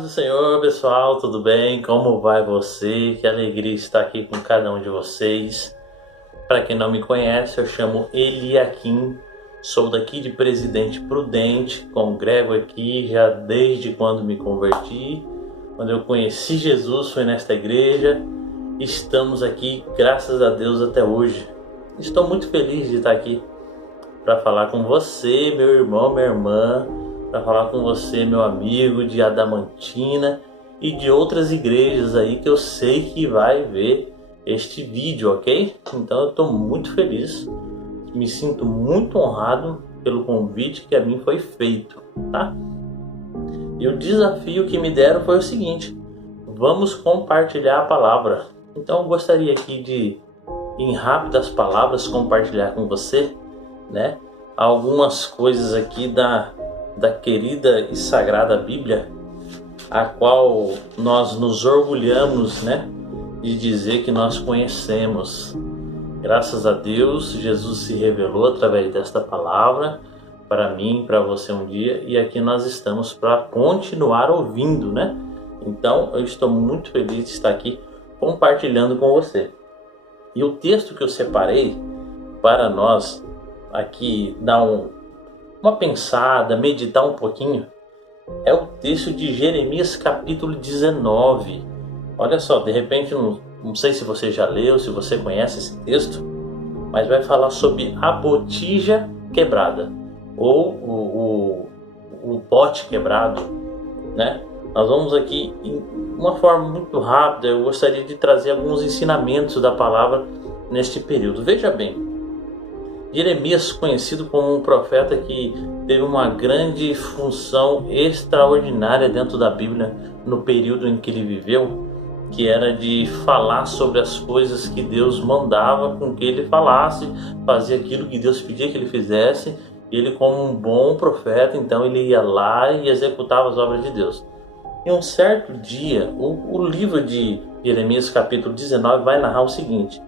paz do Senhor, pessoal, tudo bem? Como vai você? Que alegria estar aqui com cada um de vocês. Para quem não me conhece, eu chamo Eliakim, sou daqui de Presidente Prudente, congrego aqui já desde quando me converti. Quando eu conheci Jesus foi nesta igreja. Estamos aqui, graças a Deus, até hoje. Estou muito feliz de estar aqui para falar com você, meu irmão, minha irmã, para falar com você, meu amigo de Adamantina e de outras igrejas aí que eu sei que vai ver este vídeo, ok? Então eu estou muito feliz, me sinto muito honrado pelo convite que a mim foi feito, tá? E o desafio que me deram foi o seguinte: vamos compartilhar a palavra. Então eu gostaria aqui de, em rápidas palavras, compartilhar com você, né, algumas coisas aqui da querida e sagrada Bíblia, a qual nós nos orgulhamos, né, de dizer que nós conhecemos. Graças a Deus, Jesus se revelou através desta palavra para mim, para você um dia, e aqui nós estamos para continuar ouvindo, né? Então eu estou muito feliz de estar aqui compartilhando com você. E o texto que eu separei para nós aqui dar uma pensada, meditar um pouquinho, é o texto de Jeremias capítulo 19. Olha só, de repente, não sei se você já leu, se você conhece esse texto, mas vai falar sobre a botija quebrada, ou o pote quebrado, né? Nós vamos aqui, em uma forma muito rápida, eu gostaria de trazer alguns ensinamentos da palavra neste período. Veja bem, Jeremias, conhecido como um profeta que teve uma grande função extraordinária dentro da Bíblia no período em que ele viveu, que era de falar sobre as coisas que Deus mandava com que ele falasse, fazer aquilo que Deus pedia que ele fizesse. Ele, como um bom profeta, então ele ia lá e executava as obras de Deus. E um certo dia, o livro de Jeremias capítulo 19 vai narrar o seguinte: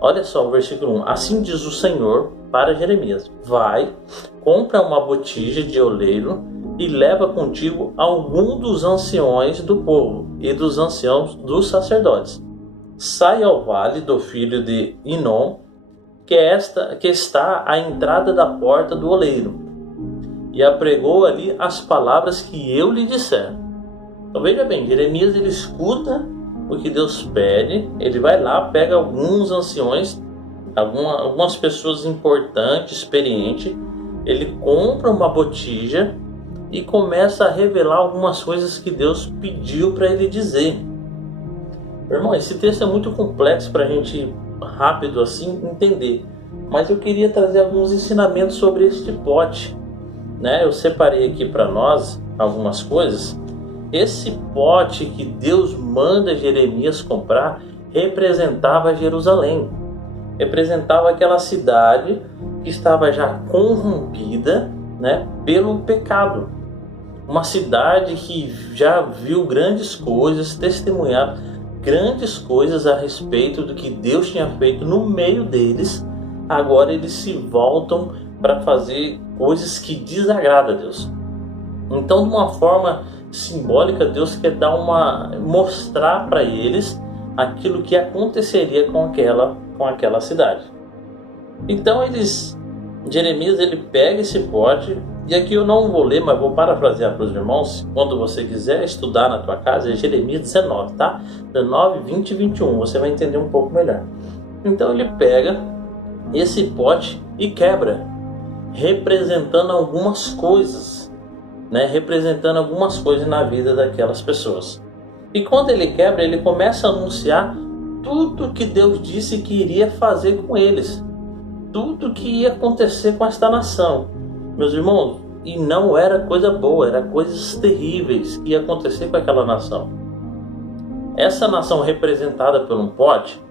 olha só o versículo 1. Assim diz o Senhor para Jeremias: vai, compra uma botija de oleiro e leva contigo algum dos anciões do povo e dos anciãos dos sacerdotes. Sai ao vale do filho de Inom, que está à entrada da porta do oleiro, e apregou ali as palavras que eu lhe disser. Então veja bem, Jeremias ele escuta o que Deus pede, ele vai lá, pega alguns anciões, algumas pessoas importantes, experientes, ele compra uma botija e começa a revelar algumas coisas que Deus pediu para ele dizer. Irmão, esse texto é muito complexo para a gente, rápido assim, entender, mas eu queria trazer alguns ensinamentos sobre este pote, né? Eu separei aqui para nós algumas coisas. Esse pote que Deus manda Jeremias comprar representava Jerusalém, representava aquela cidade que estava já corrompida, né, pelo pecado. Uma cidade que já viu grandes coisas, testemunhado grandes coisas a respeito do que Deus tinha feito no meio deles. Agora eles se voltam para fazer coisas que desagradam a Deus. Então, de uma forma simbólica, Deus quer mostrar para eles aquilo que aconteceria com aquela cidade. Então Jeremias ele pega esse pote, e aqui eu não vou ler, mas vou parafrasear para os irmãos, quando você quiser estudar na tua casa, é Jeremias 19, tá? 19, 20 e 21, você vai entender um pouco melhor. Então ele pega esse pote e quebra, representando algumas coisas, né? Representando algumas coisas na vida daquelas pessoas. E quando ele quebra, ele começa a anunciar tudo que Deus disse que iria fazer com eles, tudo que ia acontecer com esta nação, meus irmãos. E não era coisa boa, era coisas terríveis que ia acontecer com aquela nação. Essa nação representada por um pote,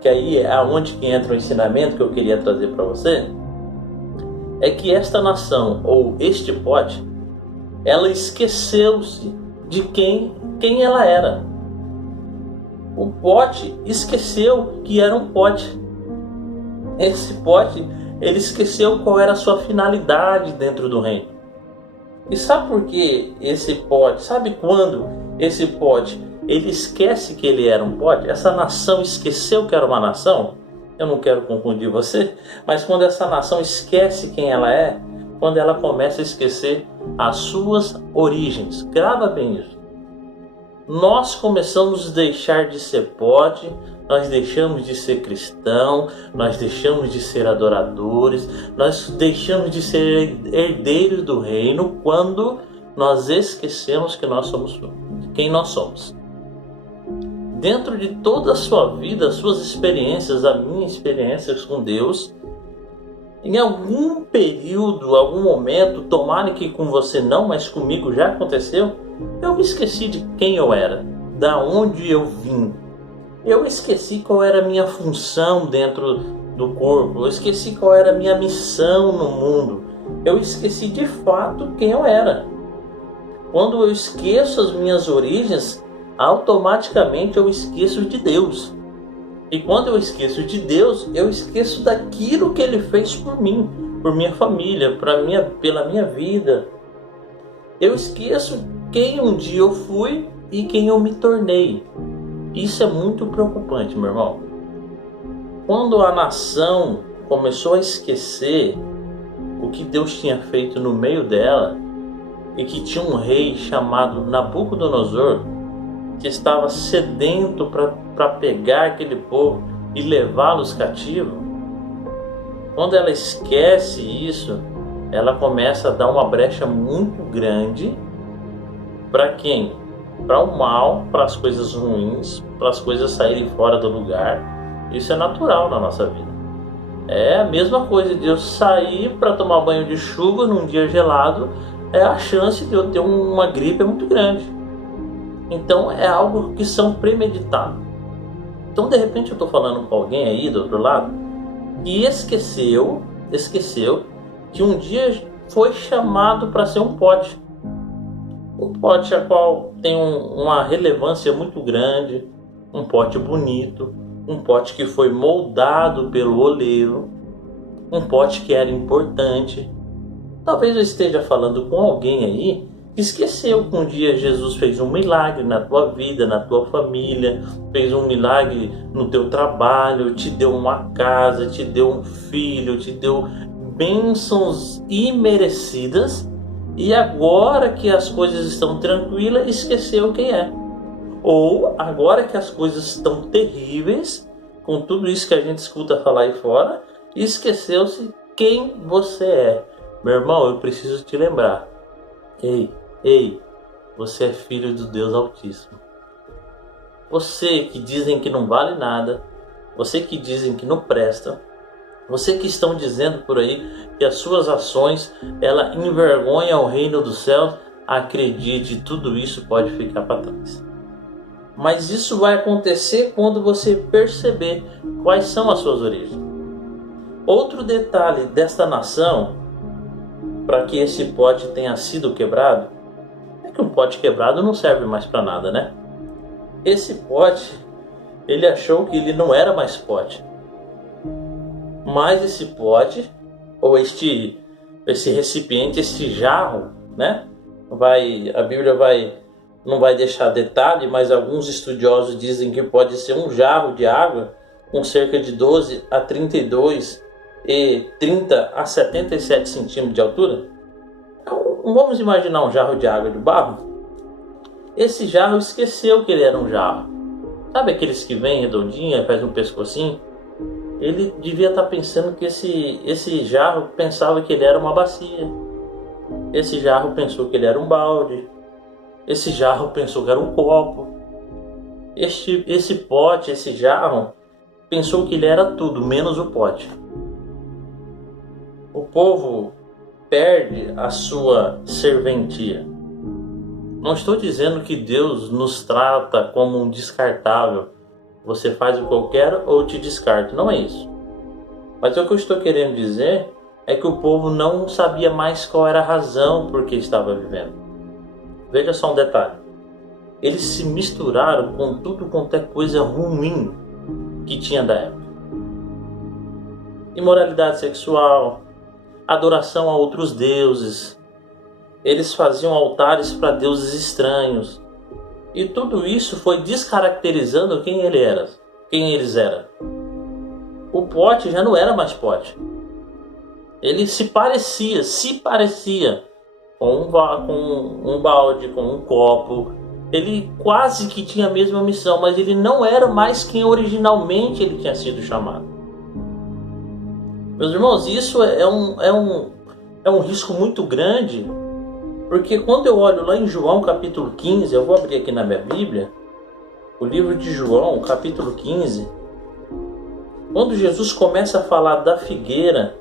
que aí é onde que entra o ensinamento que eu queria trazer para você, é que esta nação, ou este pote, ela esqueceu-se de quem ela era. O pote esqueceu que era um pote. Esse pote, ele esqueceu qual era a sua finalidade dentro do reino. E sabe por que esse pote? Sabe quando esse pote ele esquece que ele era um pote? Essa nação esqueceu que era uma nação? Eu não quero confundir você, mas quando essa nação esquece quem ela é, quando ela começa a esquecer as suas origens. Grava bem isso. Nós começamos a deixar de ser pote, nós deixamos de ser cristão, nós deixamos de ser adoradores, nós deixamos de ser herdeiros do reino quando nós esquecemos que nós somos quem nós somos. Dentro de toda a sua vida, as suas experiências, a minha experiência com Deus, em algum período, algum momento, tomara que com você não, mas comigo já aconteceu, eu me esqueci de quem eu era, da onde eu vim. Eu esqueci qual era a minha função dentro do corpo, eu esqueci qual era a minha missão no mundo. Eu esqueci de fato quem eu era. Quando eu esqueço as minhas origens, automaticamente eu esqueço de Deus. E quando eu esqueço de Deus, eu esqueço daquilo que Ele fez por mim, por minha família, pela minha vida. Eu esqueço quem um dia eu fui e quem eu me tornei. Isso é muito preocupante, meu irmão. Quando a nação começou a esquecer o que Deus tinha feito no meio dela, e que tinha um rei chamado Nabucodonosor, que estava sedento para pegar aquele povo e levá-los cativo, quando ela esquece isso, ela começa a dar uma brecha muito grande para quem? Para o mal, para as coisas ruins, para as coisas saírem fora do lugar. Isso é natural na nossa vida. É a mesma coisa de eu sair para tomar banho de chuva num dia gelado, a chance de eu ter uma gripe é muito grande. Então é algo que são premeditados. Então de repente eu estou falando com alguém aí do outro lado que esqueceu que um dia foi chamado para ser um pote. Um pote a qual tem uma relevância muito grande, um pote bonito, um pote que foi moldado pelo oleiro, um pote que era importante. Talvez eu esteja falando com alguém aí que esqueceu que um dia Jesus fez um milagre na tua vida, na tua família, fez um milagre no teu trabalho, te deu uma casa, te deu um filho, te deu bênçãos imerecidas, e agora que as coisas estão tranquilas, esqueceu quem é. Ou agora que as coisas estão terríveis, com tudo isso que a gente escuta falar aí fora, esqueceu-se quem você é. Meu irmão, eu preciso te lembrar. Ei, você é filho do Deus Altíssimo. Você que dizem que não vale nada, você que dizem que não presta, você que estão dizendo por aí que as suas ações, ela envergonha o reino dos céus, acredite, tudo isso pode ficar para trás. Mas isso vai acontecer quando você perceber quais são as suas origens. Outro detalhe desta nação, para que esse pote tenha sido quebrado, é que um pote quebrado não serve mais para nada, né? Esse pote, ele achou que ele não era mais pote. Mas esse pote, ou esse recipiente, esse jarro, né? A Bíblia não vai deixar detalhe, mas alguns estudiosos dizem que pode ser um jarro de água com cerca de 12 a 32 e 30 a 77 centímetros de altura. Então, vamos imaginar um jarro de água de barro. Esse jarro esqueceu que ele era um jarro. Sabe aqueles que vêm redondinho e faz um pescocinho? Ele devia estar pensando que esse jarro pensava que ele era uma bacia. Esse jarro pensou que ele era um balde. Esse jarro pensou que era um copo. Esse pote, esse jarro, pensou que ele era tudo, menos o pote. O povo perde a sua serventia. Não estou dizendo que Deus nos trata como um descartável. Você faz o que eu quero ou te descarto. Não é isso. Mas o que eu estou querendo dizer é que o povo não sabia mais qual era a razão por que estava vivendo. Veja só um detalhe. Eles se misturaram com tudo quanto é coisa ruim que tinha da época. Imoralidade sexual, adoração a outros deuses, eles faziam altares para deuses estranhos. E tudo isso foi descaracterizando quem eles eram. O pote já não era mais pote. Ele se parecia com um balde, com um copo. Ele quase que tinha a mesma missão, mas ele não era mais quem originalmente ele tinha sido chamado. Meus irmãos, isso é um risco muito grande, porque quando eu olho lá em João capítulo 15, eu vou abrir aqui na minha Bíblia, o livro de João capítulo 15, quando Jesus começa a falar da figueira,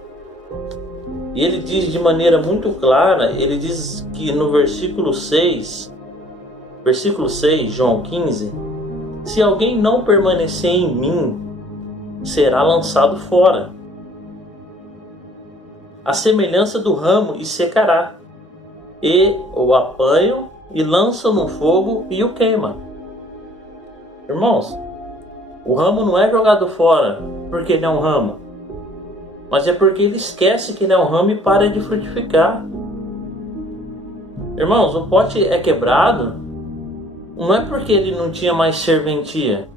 e ele diz de maneira muito clara, ele diz que no versículo 6, João 15, se alguém não permanecer em mim, será lançado fora, a semelhança do ramo, e secará, e o apanham e lançam no fogo e o queima. Irmãos, o ramo não é jogado fora porque ele é um ramo, mas é porque ele esquece que ele é um ramo e para de frutificar. Irmãos, o pote é quebrado, não é porque ele não tinha mais serventia,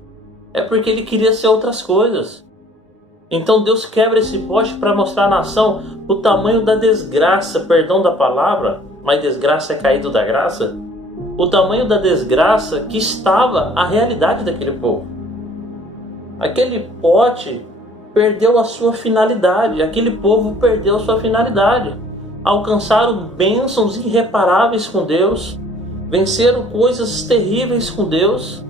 é porque ele queria ser outras coisas. Então Deus quebra esse pote para mostrar à nação o tamanho da desgraça, perdão da palavra, mas desgraça é caído da graça, o tamanho da desgraça que estava a realidade daquele povo. Aquele pote perdeu a sua finalidade, aquele povo perdeu a sua finalidade. Alcançaram bênçãos irreparáveis com Deus, venceram coisas terríveis com Deus,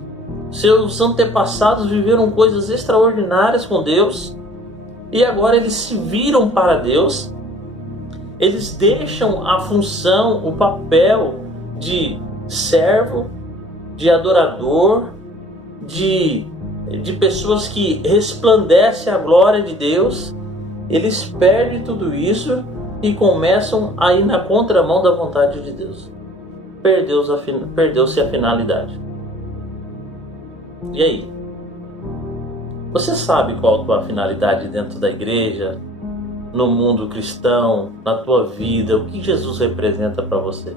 seus antepassados viveram coisas extraordinárias com Deus, e agora eles se viram para Deus, eles deixam a função, o papel de servo, de adorador, de pessoas que resplandecem a glória de Deus, eles perdem tudo isso e começam a ir na contramão da vontade de Deus. Perdeu-se a finalidade. E aí? Você sabe qual a tua finalidade dentro da igreja, no mundo cristão, na tua vida? O que Jesus representa para você?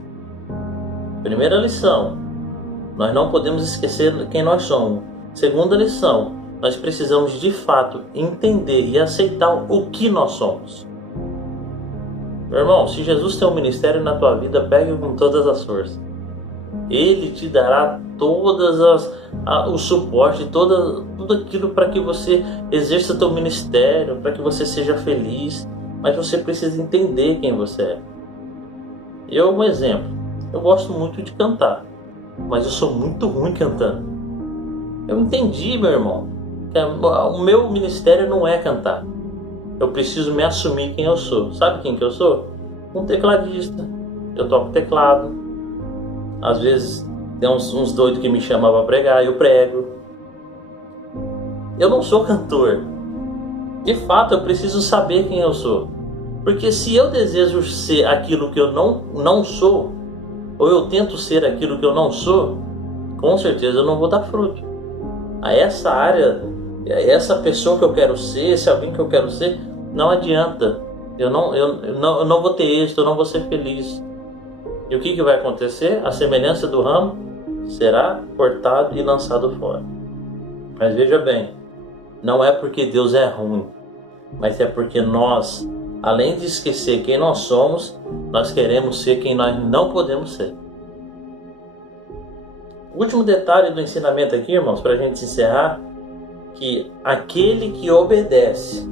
Primeira lição, nós não podemos esquecer quem nós somos. Segunda lição, nós precisamos de fato entender e aceitar o que nós somos. Meu irmão, se Jesus tem um ministério na tua vida, pegue com todas as forças. Ele te dará o suporte, tudo aquilo para que você exerça teu ministério, para que você seja feliz. Mas você precisa entender quem você é. Um exemplo, eu gosto muito de cantar, mas eu sou muito ruim cantando. Eu entendi, meu irmão, que o meu ministério não é cantar. Eu preciso me assumir quem eu sou. Sabe quem que eu sou? Um tecladista. Eu toco teclado. Às vezes tem uns doidos que me chamam para pregar, eu prego. Eu não sou cantor. De fato, eu preciso saber quem eu sou. Porque se eu desejo ser aquilo que eu não sou, ou eu tento ser aquilo que eu não sou, com certeza eu não vou dar fruto. A essa área, essa pessoa que eu quero ser, esse alguém que eu quero ser, não adianta. Eu não vou ter êxito, eu não vou ser feliz. E o que vai acontecer? A semelhança do ramo será cortado e lançado fora. Mas veja bem, não é porque Deus é ruim, mas é porque nós, além de esquecer quem nós somos, nós queremos ser quem nós não podemos ser. O último detalhe do ensinamento aqui, irmãos, para a gente encerrar, que aquele que obedece,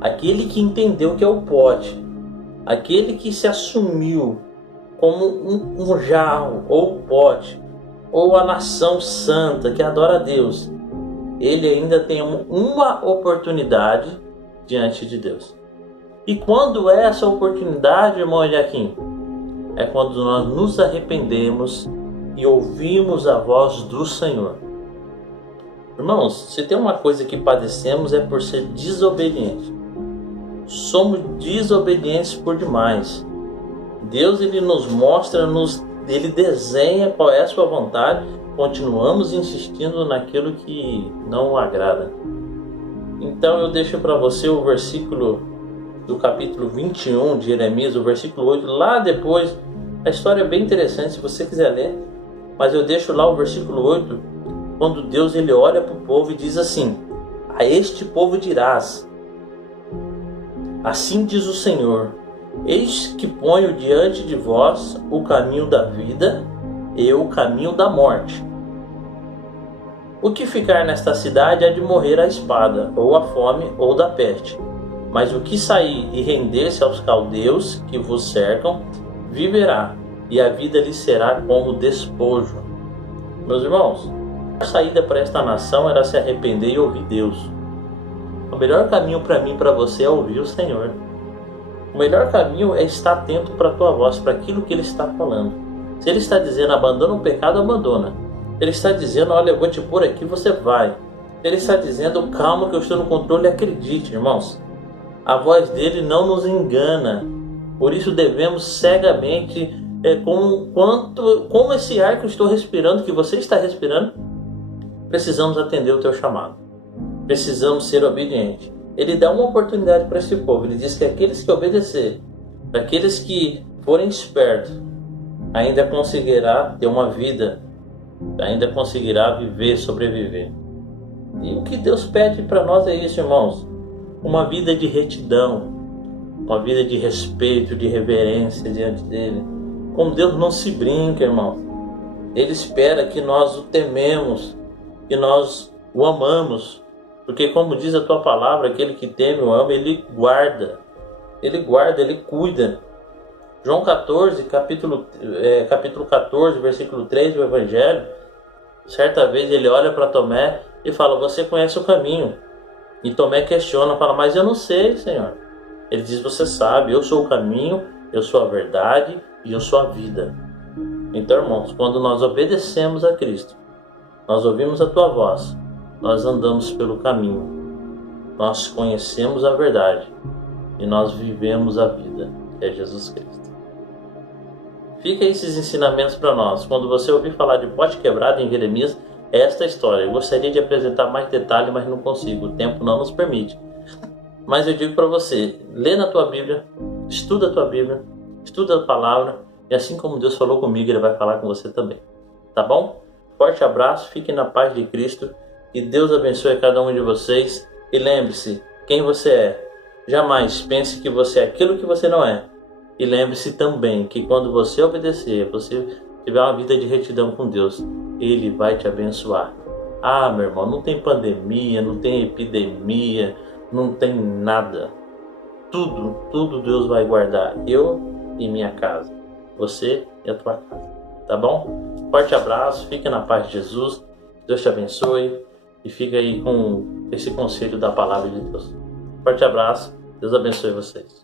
aquele que entendeu que é o pote, aquele que se assumiu como um jarro ou um pote, ou a nação santa que adora a Deus, ele ainda tem uma oportunidade diante de Deus. E quando é essa oportunidade, irmão Eliakim? É quando nós nos arrependemos e ouvimos a voz do Senhor. Irmãos, se tem uma coisa que padecemos é por ser desobediente. Somos desobedientes por demais. Deus, ele nos mostra, ele desenha qual é a sua vontade, continuamos insistindo naquilo que não o agrada. Então eu deixo para você o versículo do capítulo 21 de Jeremias, o versículo 8, lá depois A história é bem interessante se você quiser ler, mas eu deixo lá o versículo 8, quando Deus ele olha para o povo e diz assim: a este povo dirás, assim diz o Senhor, eis que ponho diante de vós o caminho da vida e o caminho da morte. O que ficar nesta cidade há de morrer à espada, ou à fome, ou da peste. Mas o que sair e render-se aos caldeus que vos cercam, viverá, e a vida lhe será como despojo. Meus irmãos, a saída para esta nação era se arrepender e ouvir Deus. O melhor caminho para mim e para você é ouvir o Senhor. O melhor caminho é estar atento para a tua voz, para aquilo que Ele está falando. Se Ele está dizendo abandona o pecado, abandona. Ele está dizendo, olha, eu vou te pôr aqui, você vai. Ele está dizendo, calma que eu estou no controle, acredite, irmãos. A voz dele não nos engana. Por isso devemos cegamente, como esse ar que eu estou respirando, que você está respirando, precisamos atender o teu chamado. Precisamos ser obedientes. Ele dá uma oportunidade para esse povo. Ele diz que aqueles que obedecerem, aqueles que forem espertos, ainda conseguirá ter uma vida, ainda conseguirá viver, sobreviver. E o que Deus pede para nós é isso, irmãos. Uma vida de retidão, uma vida de respeito, de reverência diante dele. Com Deus não se brinca, irmão. Ele espera que nós o tememos, que nós o amamos. Porque como diz a tua palavra, aquele que teme o ama, ele guarda, ele cuida. João 14, capítulo 14, versículo 3 do Evangelho, certa vez ele olha para Tomé e fala, você conhece o caminho. E Tomé questiona, fala, mas eu não sei, Senhor. Ele diz, você sabe, eu sou o caminho, eu sou a verdade e eu sou a vida. Então, irmãos, quando nós obedecemos a Cristo, nós ouvimos a tua voz, nós andamos pelo caminho, nós conhecemos a verdade e nós vivemos a vida, que é Jesus Cristo. Fica esses ensinamentos para nós. Quando você ouvir falar de pote quebrado em Jeremias, é esta história. Eu gostaria de apresentar mais detalhes, mas não consigo, o tempo não nos permite. Mas eu digo para você, lê na tua Bíblia, estuda a tua Bíblia, estuda a palavra, e assim como Deus falou comigo, Ele vai falar com você também. Tá bom? Forte abraço, fiquem na paz de Cristo, que Deus abençoe cada um de vocês, e lembre-se quem você é. Jamais pense que você é aquilo que você não é. E lembre-se também que quando você obedecer, você tiver uma vida de retidão com Deus, Ele vai te abençoar. Ah, meu irmão, não tem pandemia, não tem epidemia, não tem nada. Tudo Deus vai guardar. Eu e minha casa. Você e a tua casa. Tá bom? Forte abraço, fique na paz de Jesus. Deus te abençoe. E fica aí com esse conselho da palavra de Deus. Forte abraço. Deus abençoe vocês.